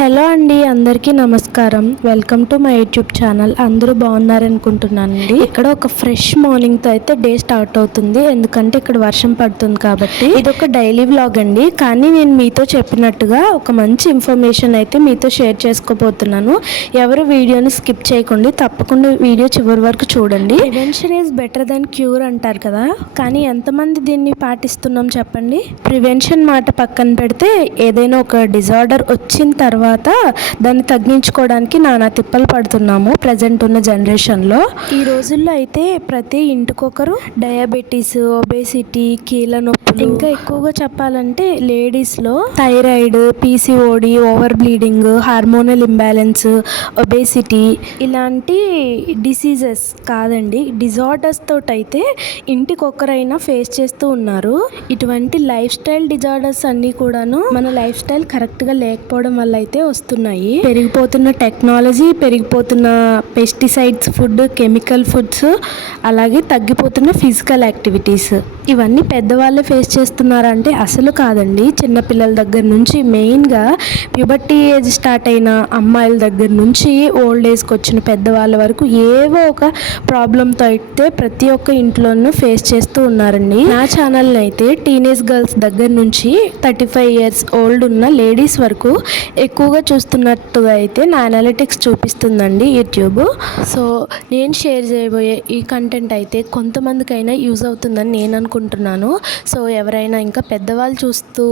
Hello అండి, అందరికీ నమస్కారం. Welcome to my YouTube channel. అందరూ బాగున్నారనుకుంటున్నానండి. ఇక్కడ ఒక ఫ్రెష్ మార్నింగ్తో అయితే డే స్టార్ట్ అవుతుంది, ఎందుకంటే ఇక్కడ వర్షం పడుతుంది కాబట్టి. ఇది ఒక డైలీ వ్లాగ్ అండి, కానీ నేను మీతో చెప్పినట్టుగా ఒక మంచి ఇన్ఫర్మేషన్ అయితే మీతో షేర్ చేసుకోబోతున్నాను. ఎవరు వీడియోని స్కిప్ చేయకండి, తప్పకుండా వీడియో చివరి వరకు చూడండి. Prevention is better than cure అంటారు కదా, కానీ ఎంతమంది దీన్ని పాటిస్తున్నాం చెప్పండి. ప్రివెన్షన్ మాట పక్కన పెడితే ఏదైనా ఒక డిజార్డర్ వచ్చిన తర్వాత దాన్ని తగ్గించుకోవడానికి నానా తిప్పలు పడుతున్నాము ప్రజెంట్ ఉన్న జనరేషన్లో. ఈ రోజుల్లో అయితే ప్రతి ఇంటికొకరు డయాబెటీస్, ఒబేసిటీ, కీళ్ళ నొప్పులు, ఇంకా ఎక్కువగా చెప్పాలంటే లేడీస్లో thyroid, PCOD, over bleeding, hormonal imbalance, obesity ఇలాంటి డిసీజెస్ కాదండి, డిజార్డర్స్ తోటి అయితే ఇంటికొకరైనా ఫేస్ చేస్తూ ఉన్నారు. ఇటువంటి లైఫ్ స్టైల్ డిజార్డర్స్ అన్నీ కూడాను మన లైఫ్ స్టైల్ కరెక్ట్గా లేకపోవడం వల్ల అయితే వస్తున్నాయి. పెరిగిపోతున్న టెక్నాలజీ, పెరిగిపోతున్న పెస్టిసైడ్స్ ఫుడ్, కెమికల్ ఫుడ్స్, అలాగే తగ్గిపోతున్న ఫిజికల్ యాక్టివిటీస్, ఇవన్నీ పెద్దవాళ్ళే ఫేస్ చేస్తున్నారంటే అసలు కాదండి. చిన్నపిల్లల దగ్గర నుంచి మెయిన్గా ప్యూబర్టీ ఏజ్ స్టార్ట్ అయిన అమ్మాయిల దగ్గర నుంచి ఓల్డ్ ఏజ్కి వచ్చిన పెద్దవాళ్ళ వరకు ఏవో ఒక ప్రాబ్లంతో అయితే ప్రతి ఒక్క ఇంట్లోనూ ఫేస్ చేస్తూ ఉన్నారండి. నా ఛానల్ని అయితే టీనేజ్ గర్ల్స్ దగ్గర నుంచి 35 years ఓల్డ్ ఉన్న లేడీస్ వరకు ఎక్కువగా చూస్తున్నట్టుగా అయితే నా అనలిటిక్స్ చూపిస్తుందండి యూట్యూబ్. సో నేను షేర్ చేయబోయే ఈ కంటెంట్ అయితే కొంతమందికైనా యూజ్ అవుతుందని నేను అనుకుంటున్నాను. సో ఎవరైనా ఇంకా పెద్దవాళ్ళు చూస్తూ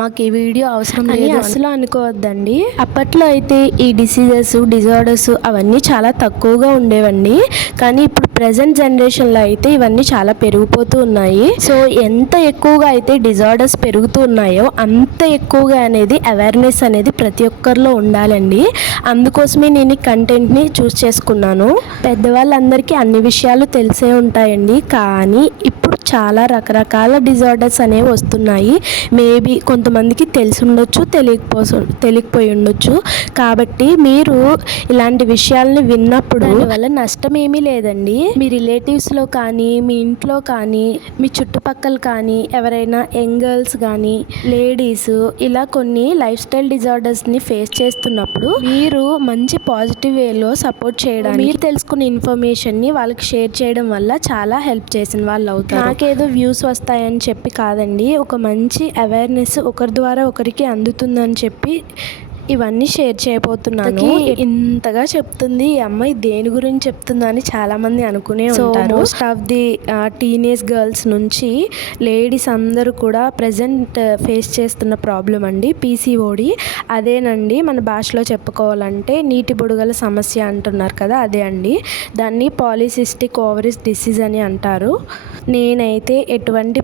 మాకు ఈ వీడియో అవసరం లేదు అసలు అనుకోవద్దండి. అప్పట్లో అయితే ఈ డిసీజెస్, డిజార్డర్స్ అవన్నీ చాలా తక్కువగా ఉండేవండి, కానీ ఇప్పుడు ప్రజెంట్ జనరేషన్లో అయితే ఇవన్నీ చాలా పెరిగిపోతూ ఉన్నాయి. సో ఎంత ఎక్కువగా అయితే డిజార్డర్స్ పెరుగుతూ ఉన్నాయో అంత ఎక్కువగా అనేది అవేర్నెస్ అనేది ప్రతి ఒక్కరిలో ఉండాలండి. అందుకోసమే నేను ఈ కంటెంట్ని చూస్ చేసుకున్నాను. పెద్దవాళ్ళందరికీ అన్ని విషయాలు తెలిసే ఉంటాయండి, కానీ ఇప్పుడు చాలా రకరకాల డిజార్డర్స్ అనేవి వస్తున్నాయి. మేబీ కొంతమందికి తెలిసి ఉండొచ్చు, తెలియకపోయి ఉండొచ్చు. కాబట్టి మీరు ఇలాంటి విషయాలను విన్నప్పుడు దానివల్ల నష్టం ఏమీ లేదండి. మీ రిలేటివ్స్లో కానీ, మీ ఇంట్లో కానీ, మీ చుట్టుపక్కల కానీ ఎవరైనా యంగ్ గర్ల్స్ కానీ, లేడీస్ ఇలా కొన్ని లైఫ్ స్టైల్ డిజార్డర్స్ని ఫేస్ చేస్తున్నప్పుడు మీరు మంచి పాజిటివ్ వేలో సపోర్ట్ చేయడానికి, మీరు తెలుసుకున్న ఇన్ఫర్మేషన్ని వాళ్ళకి షేర్ చేయడం వల్ల చాలా హెల్ప్ చేసిన వాళ్ళు అవుతారు. నాకేదో వ్యూస్ వస్తాయని చెప్పి కాదండి, ఒక మంచి అవేర్నెస్ ఒకరి ద్వారా ఒకరికి అందుతుందని చెప్పి ఇవన్నీ షేర్ చేయబోతున్నాను. ఇంతగా చెప్తుంది ఈ అమ్మాయి దేని గురించి చెప్తుందని చాలామంది అనుకునే ఉంటారు. Most of the teenage girls నుంచి లేడీస్ అందరూ కూడా ప్రజెంట్ ఫేస్ చేస్తున్న ప్రాబ్లం అండి పీసీఓడి. అదేనండి మన భాషలో చెప్పుకోవాలంటే నీటి బుడగల సమస్య అంటున్నారు కదా, అదే అండి. దాన్ని పాలిసిస్టిక్ ఓవరీస్ డిసీజ్ అని అంటారు. నేనైతే ఎటువంటి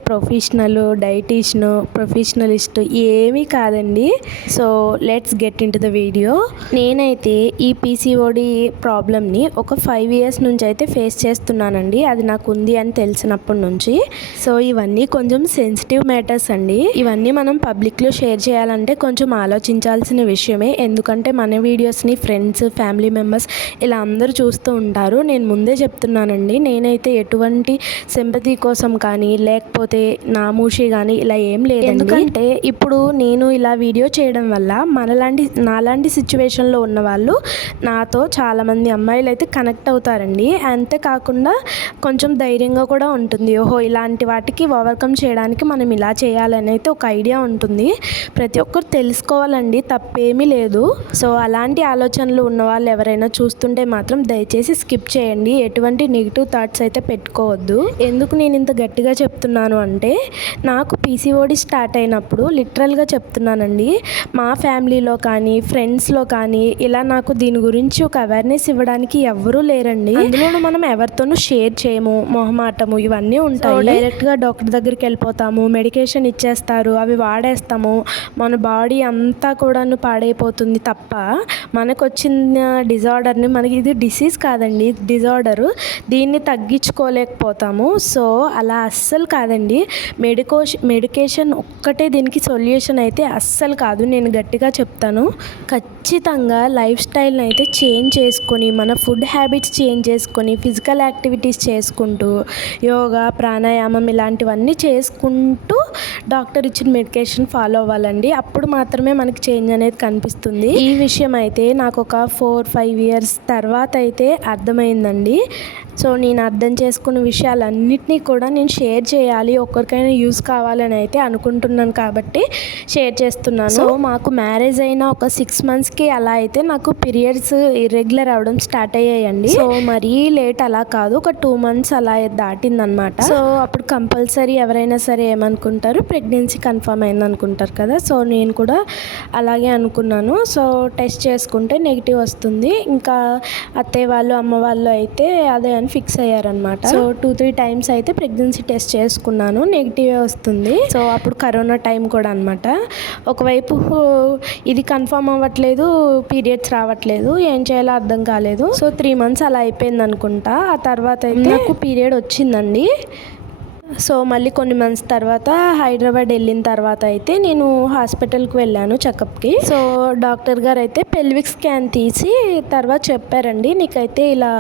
డైటీషియన్, ప్రొఫెషనలిస్ట్ ఏమీ కాదండి. So let's get into the video. నేనైతే ఈ పీసీఓడి ప్రాబ్లమ్ని ఒక 5 years నుంచి అయితే ఫేస్ చేస్తున్నానండి. అది నాకు ఉంది అని తెలిసినప్పటి నుంచి. సో ఇవన్నీ కొంచెం సెన్సిటివ్ మ్యాటర్స్ అండి. ఇవన్నీ మనం పబ్లిక్లో షేర్ చేయాలంటే కొంచెం ఆలోచించాల్సిన విషయమే, ఎందుకంటే మన వీడియోస్ని ఫ్రెండ్స్, ఫ్యామిలీ మెంబర్స్ ఇలా అందరూ చూస్తూ ఉంటారు. నేను ముందే చెప్తున్నానండి, నేనైతే ఎటువంటి సింపతి కోసం కానీ లేకపోతే నామూషి కానీ ఇలా ఏం లేదు. ఎందుకంటే ఇప్పుడు నేను ఇలా వీడియో చేయడం వల్ల నాలాంటి సిచ్యువేషన్లో ఉన్న వాళ్ళు నాతో చాలామంది అమ్మాయిలు అయితే కనెక్ట్ అవుతారండి. అంతేకాకుండా కొంచెం ధైర్యంగా కూడా ఉంటుంది. ఓహో ఇలాంటి వాటికి ఓవర్కమ్ చేయడానికి మనం ఇలా చేయాలని అయితే ఒక ఐడియా ఉంటుంది. ప్రతి ఒక్కరు తెలుసుకోవాలండి, తప్పేమీ లేదు. సో అలాంటి ఆలోచనలు ఉన్న వాళ్ళు ఎవరైనా చూస్తుంటే మాత్రం దయచేసి స్కిప్ చేయండి. ఎటువంటి నెగిటివ్ థాట్స్ అయితే పెట్టుకోవద్దు. ఎందుకు నేను ఇంత గట్టిగా చెప్తున్నాను అంటే, నాకు పీసీఓడి స్టార్ట్ అయినప్పుడు లిటరల్గా చెప్తున్నానండి, మా ఫ్యామిలీలో కానీ ఫ్రెండ్స్లో కానీ ఇలా నాకు దీని గురించి ఒక అవేర్నెస్ ఇవ్వడానికి ఎవ్వరూ లేరండి. అందులోనూ మనం ఎవరితోనూ షేర్ చేయము, మొహమాటము ఇవన్నీ ఉంటాయి. డైరెక్ట్గా డాక్టర్ దగ్గరికి వెళ్ళిపోతాము, మెడికేషన్ ఇచ్చేస్తారు, అవి వాడేస్తాము, మన బాడీ అంతా కూడాను పాడైపోతుంది తప్ప మనకు వచ్చిన డిజార్డర్ని, మనకి ఇది డిసీజ్ కాదండి, డిజార్డరు, దీన్ని తగ్గించుకోలేకపోతాము. సో అలా అస్సలు కాదండి. మెడికేషన్ ఒక్కటే దీనికి సొల్యూషన్ అయితే అస్సలు కాదు. నేను గట్టిగా చెప్తాను, చెప్తున్నాను. ఖచ్చితంగా లైఫ్ స్టైల్ని అయితే చేంజ్ చేసుకొని, మన ఫుడ్ హ్యాబిట్స్ చేంజ్ చేసుకొని, ఫిజికల్ యాక్టివిటీస్ చేసుకుంటూ, యోగా, ప్రాణాయామం ఇలాంటివన్నీ చేసుకుంటూ డాక్టర్ ఇచ్చిన మెడికేషన్ ఫాలో అవ్వాలండి. అప్పుడు మాత్రమే మనకి చేంజ్ అనేది కనిపిస్తుంది. ఈ విషయం అయితే నాకు ఒక 4-5 ఇయర్స్ తర్వాత అయితే అర్థమైందండి. సో నేను అర్థం చేసుకున్న విషయాలన్నిటినీ కూడా నేను షేర్ చేయాలి, ఒక్కరికైనా యూస్ కావాలని అయితే అనుకుంటున్నాను కాబట్టి షేర్ చేస్తున్నాను. సో మాకు మ్యారేజ్ అయిన ఒక 6 monthsకి అలా అయితే నాకు పీరియడ్స్ ఇర్రెగ్యులర్ అవ్వడం స్టార్ట్ అయ్యాయండి. సో మరీ లేట్ అలా కాదు, ఒక 2 months అలా దాటిందనమాట. సో అప్పుడు కంపల్సరీ ఎవరైనా సరే ఏమనుకుంటారు, ప్రెగ్నెన్సీ కన్ఫర్మ్ అయింది అనుకుంటారు కదా. సో నేను కూడా అలాగే అనుకున్నాను. సో టెస్ట్ చేసుకుంటే నెగిటివ్ వస్తుంది. ఇంకా అత్తయ్య వాళ్ళు, అమ్మ వాళ్ళు అయితే అదే అని ఫిక్స్ అయ్యారనమాట. సో 2-3 times అయితే ప్రెగ్నెన్సీ టెస్ట్ చేసుకున్నాను, నెగిటివే వస్తుంది. సో అప్పుడు కరోనా టైం కూడా అనమాట. ఒకవైపు ఇది కన్ఫర్మ్ అవ్వట్లేదు, పీరియడ్స్ రావట్లేదు, ఏం చేయాలో అర్థం కాలేదు. సో 3 months అలా అయిపోయింది అనుకుంటా. ఆ తర్వాత అయితే నాకు పీరియడ్ వచ్చిందండి. సో మళ్ళీ కొన్ని మంత్స్ తర్వాత హైదరాబాద్ వెళ్ళిన తర్వాత అయితే నేను హాస్పిటల్కి వెళ్ళాను చెకప్కి. సో డాక్టర్ గారు అయితే పెల్విక్ స్కాన్ తీసి తర్వాత చెప్పారండి, నీకైతే ఇలా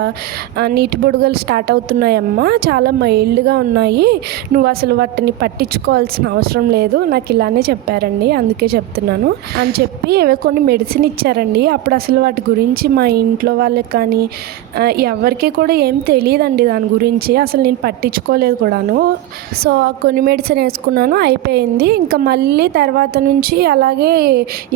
నీటి బుడగలు స్టార్ట్ అవుతున్నాయమ్మా, చాలా మైల్డ్గా ఉన్నాయి, నువ్వు అసలు వాటిని పట్టించుకోవాల్సిన అవసరం లేదు, నాకు ఇలానే చెప్పారండి, అందుకే చెప్తున్నాను అని చెప్పి కొన్ని మెడిసిన్ ఇచ్చారండి. అప్పుడు అసలు వాటి గురించి మా ఇంట్లో వాళ్ళకి కానీ ఎవరికి కూడా ఏం తెలియదండి దాని గురించి, అసలు నేను పట్టించుకోలేదు కూడాను. సో కొన్ని మెడిసిన్ వేసుకున్నాను, అయిపోయింది. ఇంకా మళ్ళీ తర్వాత నుంచి అలాగే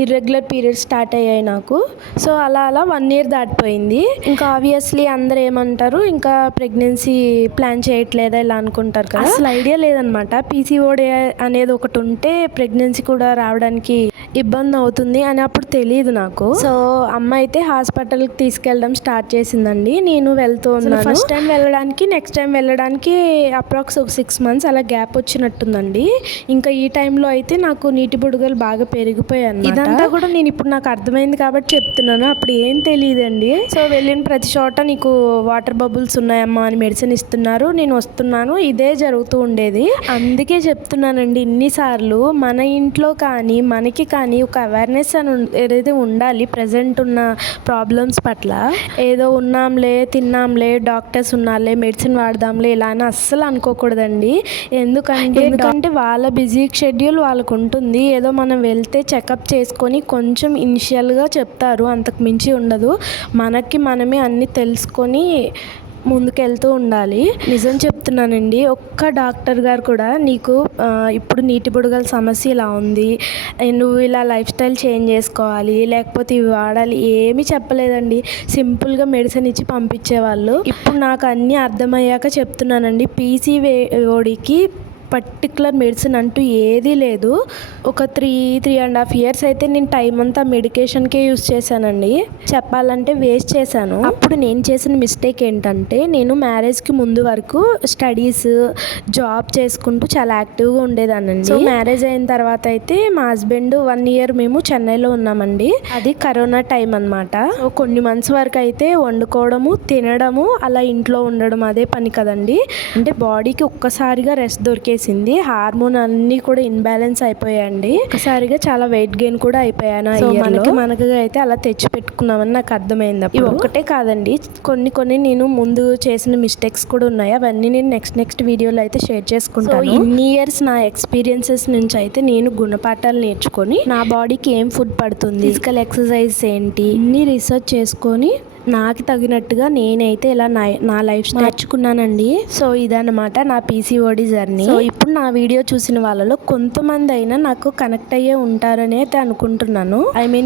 ఇర్రెగ్యులర్ పీరియడ్స్ స్టార్ట్ అయ్యాయి నాకు. సో అలా 1 year దాటిపోయింది. ఇంకా ఆబ్వియస్లీ అందరూ ఏమంటారు, ఇంకా ప్రెగ్నెన్సీ ప్లాన్ చేయట్లేదా ఇలా అనుకుంటారు కదా. అసలు ఐడియా లేదనమాట. పీసీఓడి అనేది ఒకటి ఉంటే ప్రెగ్నెన్సీ కూడా రావడానికి ఇబ్బంది అవుతుంది అని అప్పుడు తెలియదు నాకు. సో అమ్మ అయితే హాస్పిటల్కి తీసుకెళ్ళడం స్టార్ట్ చేసిందండి. నేను వెళ్తూ ఉన్నాను. ఫస్ట్ టైం వెళ్ళడానికి, నెక్స్ట్ టైం వెళ్ళడానికి అప్రాక్స్ ఒక 6 months అలా గ్యాప్ వచ్చినట్టుందండి. ఇంకా ఈ టైంలో అయితే నాకు నీటి బుడగలు బాగా పెరిగిపోయాయి. ఇదంతా కూడా నేను ఇప్పుడు నాకు అర్థమైంది కాబట్టి చెప్తున్నాను, అప్పుడు ఏం తెలియదండి. సో వెళ్ళిన ప్రతి చోట నీకు వాటర్ బబుల్స్ ఉన్నాయమ్మా అని మెడిసిన్ ఇస్తున్నారు, నేను వస్తున్నాను, ఇదే జరుగుతూ ఉండేది. అందుకే చెప్తున్నానండి ఇన్నిసార్లు, మన ఇంట్లో కానీ మనకి కానీ ఒక అవేర్నెస్ అని ఏదైతే ఉండాలి ప్రజెంట్ ఉన్న ప్రాబ్లమ్స్ పట్ల. ఏదో ఉన్నాంలే, తిన్నాంలే, డాక్టర్స్ ఉన్నారులే, మెడిసిన్ వాడదాంలే ఇలా అని అస్సలు అనుకోకూడదండి. ఎందుకంటే వాళ్ళ బిజీ షెడ్యూల్ వాళ్ళకు ఉంటుంది. ఏదో మనం వెళ్తే చెకప్ చేసుకొని కొంచెం ఇనిషియల్గా చెప్తారు, అంతకు మించి ఉండదు. మనమే అన్నీ తెలుసుకొని ముందుకెళ్తూ ఉండాలి. నిజం చెప్తున్నానండి, ఒక్క డాక్టర్ గారు కూడా నీకు ఇప్పుడు నీటి బుడగల సమస్య ఇలా ఉంది, నువ్వు ఇలా లైఫ్ స్టైల్ చేంజ్ చేసుకోవాలి, లేకపోతే ఇవి వాడాలి, ఏమీ చెప్పలేదండి. సింపుల్గా మెడిసిన్ ఇచ్చి పంపించేవాళ్ళు. ఇప్పుడు నాకు అన్నీ అర్థమయ్యాక చెప్తున్నానండి, పీసీఓడికి పర్టికులర్ మెడిసిన్ అంటూ ఏదీ లేదు. ఒక 3.5 years అయితే నేను టైం అంతా మెడికేషన్కే యూజ్ చేశానండి. చెప్పాలంటే వేస్ట్ చేశాను. అప్పుడు నేను చేసిన మిస్టేక్ ఏంటంటే, నేను మ్యారేజ్కి ముందు వరకు స్టడీస్, జాబ్ చేసుకుంటూ చాలా యాక్టివ్గా ఉండేదానండి. సో మ్యారేజ్ అయిన తర్వాత అయితే మా హస్బెండ్ 1 year మేము చెన్నైలో ఉన్నామండి. అది కరోనా టైం అనమాట. సో కొన్ని మంత్స్ వరకు అయితే వండుకోవడము, తినడము, అలా ఇంట్లో ఉండడం అదే పని కదండి. అంటే బాడీకి ఒక్కసారిగా రెస్ట్ దొరికేసి హార్మోన్ అన్నీ కూడా ఇన్బ్యాలెన్స్ అయిపోయాయండి. ఒకసారిగా చాలా వెయిట్ గెయిన్ కూడా అయిపోయాను. మనకి అయితే అలా తెచ్చి పెట్టుకున్నామని నాకు అర్థమైంది. ఇవి ఒక్కటే కాదండి, కొన్ని నేను ముందు చేసిన మిస్టేక్స్ కూడా ఉన్నాయి. అవన్నీ నేను నెక్స్ట్ వీడియోలో అయితే షేర్ చేసుకుంటాను. ఇన్ని ఇయర్స్ నా ఎక్స్పీరియన్సెస్ నుంచి అయితే నేను గుణపాఠాలు నేర్చుకొని నా బాడీకి ఏం ఫుడ్ పడుతుంది, ఫిజికల్ ఎక్సర్సైజ్ ఏంటి, ఇన్ని రీసెర్చ్ చేసుకొని నాకు తగినట్టుగా నేనైతే ఇలా నా లైఫ్ నేర్చుకున్నానండి. సో ఇదన్నమాట నా పీసీఓడి జర్నీ. సో ఇప్పుడు నా వీడియో చూసిన వాళ్ళలో కొంతమంది అయినా నాకు కనెక్ట్ అయ్యే ఉంటారని అయితే అనుకుంటున్నాను.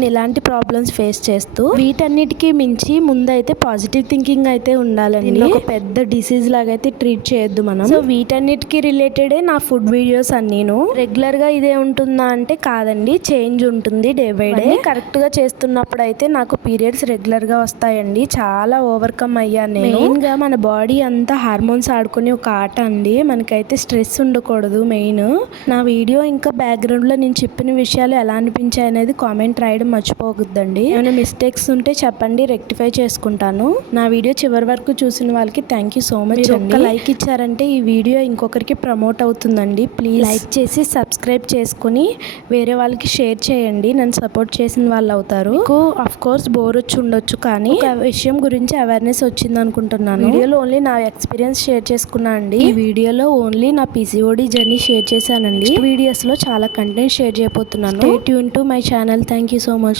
ఇలాంటి ప్రాబ్లమ్స్ ఫేస్ చేస్తూ, వీటన్నిటికీ మించి ముందైతే పాజిటివ్ థింకింగ్ అయితే ఉండాలండి. ఒక పెద్ద డిసీజ్ లాగా అయితే ట్రీట్ చేయొద్దు మనం. సో వీటన్నిటికీ రిలేటెడే నా ఫుడ్ వీడియోస్ అన్నీను. రెగ్యులర్ గా ఇదే ఉంటుందా అంటే కాదండి, చేంజ్ ఉంటుంది డే బై డే. కరెక్ట్ గా చేస్తున్నప్పుడు అయితే నాకు పీరియడ్స్ రెగ్యులర్ గా వస్తాయండి. అండి, చాలా ఓవర్కమ్ అయ్యాను నేను. మెయిన్గా మన బాడీ అంతా హార్మోన్స్ ఆడుకునే ఒక ఆట అండి. మనకైతే స్ట్రెస్ ఉండకూడదు మెయిన్. నా వీడియో ఇంకా బ్యాక్గ్రౌండ్లో నేను చెప్పిన విషయాలు ఎలా అనిపించాయి అనేది కామెంట్ రాయడం మర్చిపోకూడదండి. ఏమైనా మిస్టేక్స్ ఉంటే చెప్పండి, రెక్టిఫై చేసుకుంటాను. నా వీడియో చివరి వరకు చూసిన వాళ్ళకి థ్యాంక్ యూ సో మచ్ అండి. లైక్ ఇచ్చారంటే ఈ వీడియో ఇంకొకరికి ప్రమోట్ అవుతుందండి. ప్లీజ్ లైక్ చేసి సబ్స్క్రైబ్ చేసుకుని వేరే వాళ్ళకి షేర్ చేయండి. నన్ను సపోర్ట్ చేసిన వాళ్ళు అవుతారు. మీకు ఆఫ్ కోర్స్ బోర్ వచ్చి ఉండొచ్చు, కానీ ఒక విషయం గురించి అవేర్నెస్ వచ్చింది అనుకుంటున్నాను. వీడియోలో ఓన్లీ నా ఎక్స్పీరియన్స్ షేర్ చేసుకున్నా అండి. ఈ వీడియోలో ఓన్లీ నా PCOD జర్నీ షేర్ చేశానండి. వీడియోస్ లో చాలా కంటెంట్ షేర్ చేయబోతున్నాను. Stay tune to my channel. Thank you so much.